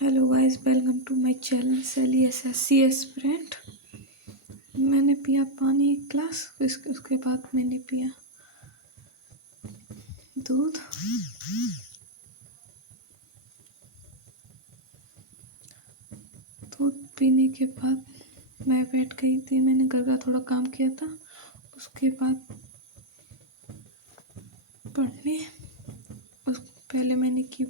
Hello guys, welcome to my channel Sally SSC aspirant. मैंने पिया पानी एक गिलास, उसके बाद मैंने पिया दूध। दूध पीने के बाद मैं बैठ गई थी। मैंने घर का थोड़ा काम किया था। उसके बाद पढ़ने पहले मैंने की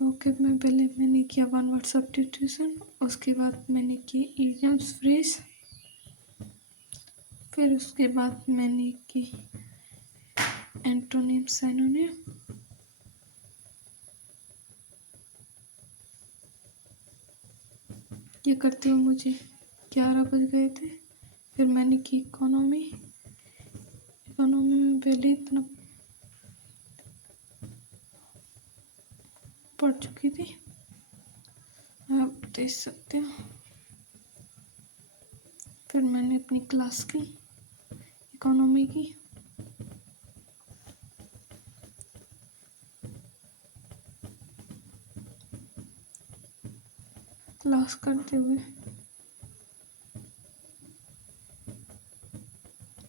वोकैब में पहले मैंने किया 1 वर्ड सब्स्टिट्यूशन। उसके बाद मैंने की इडियम्स फ्रेज। फिर उसके बाद मैंने की एंटोनिम सिनोनिम। ये करते हुए मुझे 11 बज गए थे। फिर मैंने की इकोनॉमी में पहले इतना पढ़ चुकी थी, आप देख सकते हो। फिर मैंने अपनी क्लास की इकोनॉमी की। क्लास करते हुए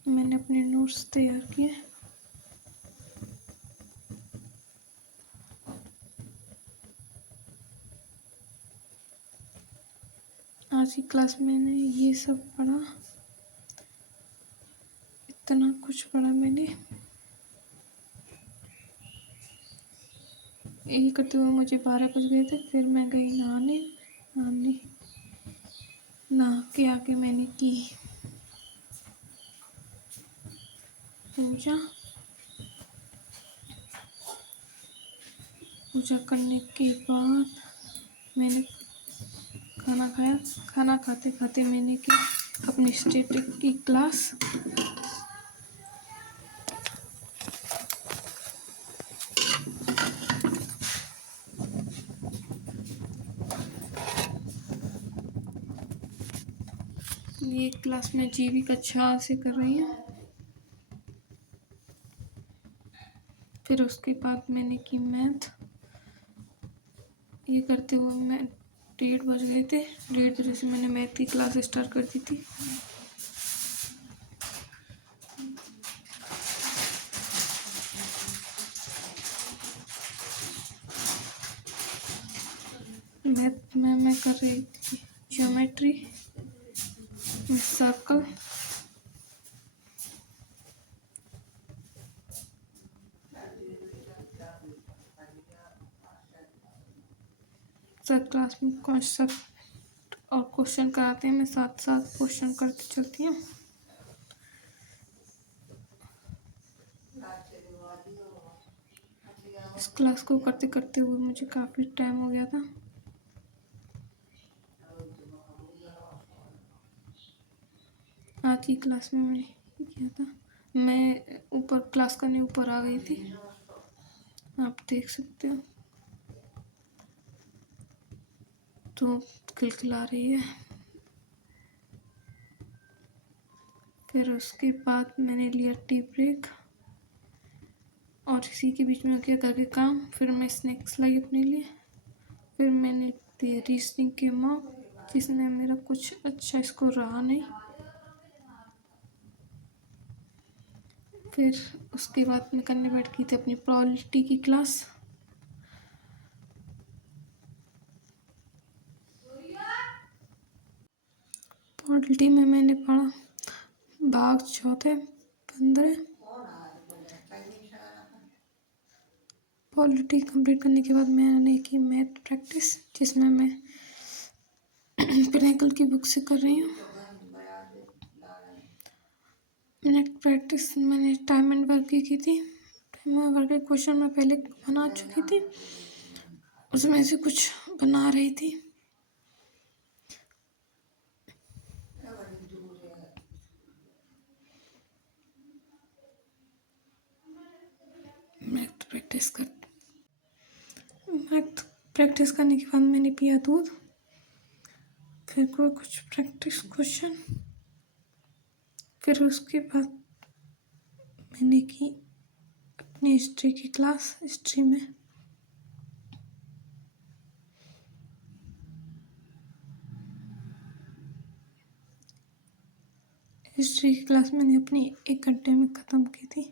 मैंने अपने नोट्स तैयार किए। आज की क्लास में मैंने ये सब पढ़ा, इतना कुछ पढ़ा मैंने। यही करते हुए मुझे 12 बज गए थे। फिर मैं गई नहाने नहा के आके मैंने की पूजा करने के बाद मैंने खाना खाया। खाना खाते खाते मैंने की अपनी स्टैटिक की क्लास। ये क्लास में जीवी कक्षा से कर रही हूँ। फिर उसके बाद मैंने की मैथ। ये करते हुए मैं 1:30 बज गए थे। 1:30 बजे से मैंने मैथ की क्लास स्टार्ट कर दी थी। मैथ में मैं कर रही थी ज्योमेट्री में सर्कल। सर क्लास में कॉन्सेप्ट और क्वेश्चन कराते हैं, मैं साथ साथ क्वेश्चन करती चलती हूँ। इस क्लास को करते करते हुए मुझे काफ़ी टाइम हो गया था। आज की क्लास में मैंने किया था, मैं ऊपर क्लास करने ऊपर आ गई थी, आप देख सकते हो। तो खिलखिला रही है। फिर उसके बाद मैंने लिया टी ब्रेक और इसी के बीच में किया करके काम। फिर मैं स्नैक्स लाई अपने लिए। फिर मैंने दी रीजनिंग के मॉक, जिसमें मेरा कुछ अच्छा स्कोर रहा नहीं। फिर उसके बाद मैं करने बैठ गई थी अपनी प्रोबेबिलिटी की क्लास। प्रोबेबिलिटी में मैंने पढ़ा भाग चौथे 15। प्रोबेबिलिटी कंप्लीट करने के बाद मैंने की मैथ प्रैक्टिस, जिसमें मैं पिनाकल की बुक से कर रही हूँ। मैथ प्रैक्टिस मैंने टाइम एंड वर्क की थी। टाइम एंड वर्क के क्वेश्चन मैं पहले बना चुकी थी, उसमें से कुछ बना रही थी। मैथ प्रैक्टिस करने के बाद मैंने पिया दूध। फिर कोई कुछ प्रैक्टिस क्वेश्चन। फिर उसके बाद मैंने की अपनी हिस्ट्री की क्लास। हिस्ट्री में हिस्ट्री की क्लास मैंने अपनी 1 घंटे में ख़त्म की थी।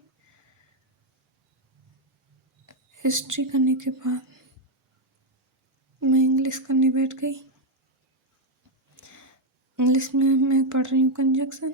हिस्ट्री करने के बाद मैं इंग्लिश करने बैठ गई। इंग्लिश में मैं पढ़ रही हूँ कंजक्शन,